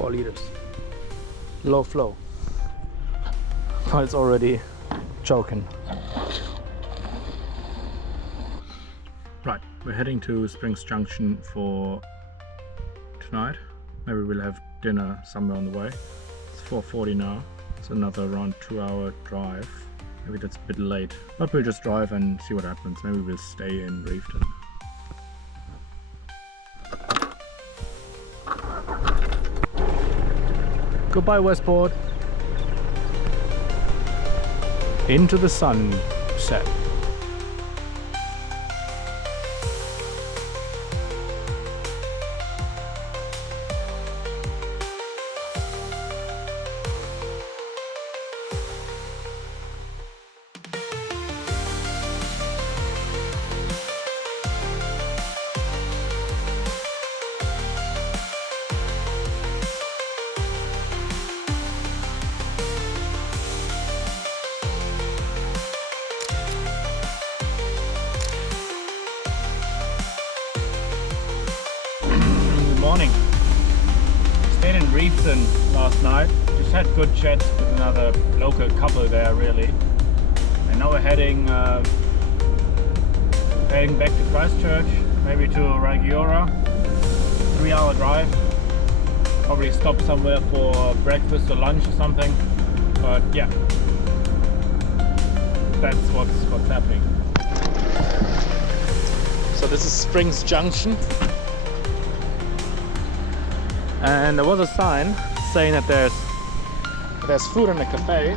4 liters. Low flow. Oh, it's already choking. Right, we're heading to Springs Junction for tonight. Maybe we'll have dinner somewhere on the way. It's 4:40 now. It's another around 2-hour drive. Maybe that's a bit late, but we'll just drive and see what happens. Maybe we'll stay in Reefton. Goodbye Westport. Into the sunset. Morning. Stayed in Reefton last night. Just had good chats with another local couple there, really. And now we're heading back to Christchurch, maybe to Rangiora. 3-hour drive. Probably stop somewhere for breakfast or lunch or something. But yeah, that's what's happening. So this is Springs Junction. And there was a sign saying that there's food in the cafe,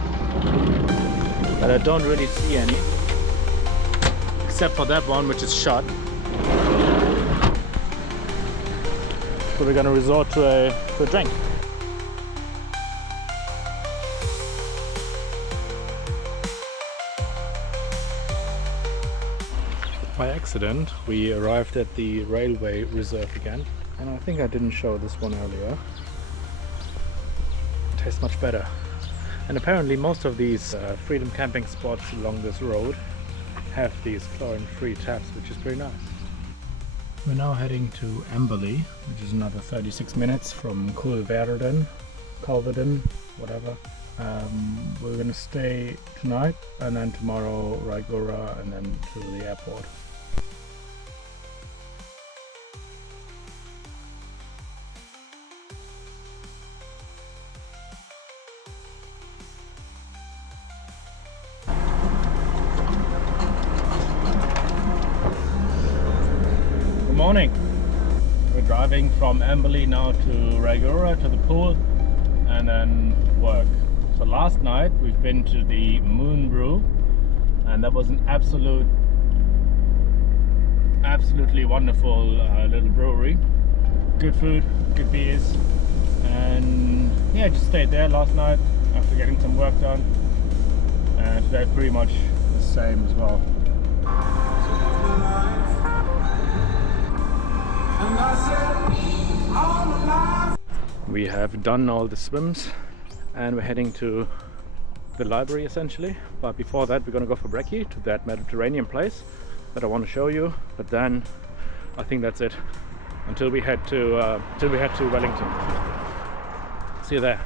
but I don't really see any, except for that one, which is shut. So we're gonna resort to a drink. By accident, we arrived at the railway reserve again. And I think I didn't show this one earlier. It tastes much better. And apparently most of these freedom camping spots along this road have these chlorine-free taps, which is pretty nice. We're now heading to Amberley, which is another 36 minutes from Culverden, whatever. We're gonna stay tonight, and then tomorrow Raigura, and then to the airport. Good morning. We're driving from Amberley now to Raigura, to the pool, and then work. So last night we've been to the Moon Brew, and that was an absolutely wonderful little brewery. Good food, good beers, and yeah, just stayed there last night after getting some work done. And today pretty much the same as well. We have done all the swims and we're heading to the library essentially, but before that we're gonna go for brekkie to that Mediterranean place that I want to show you. But then I think that's it until we head to Wellington. See you there.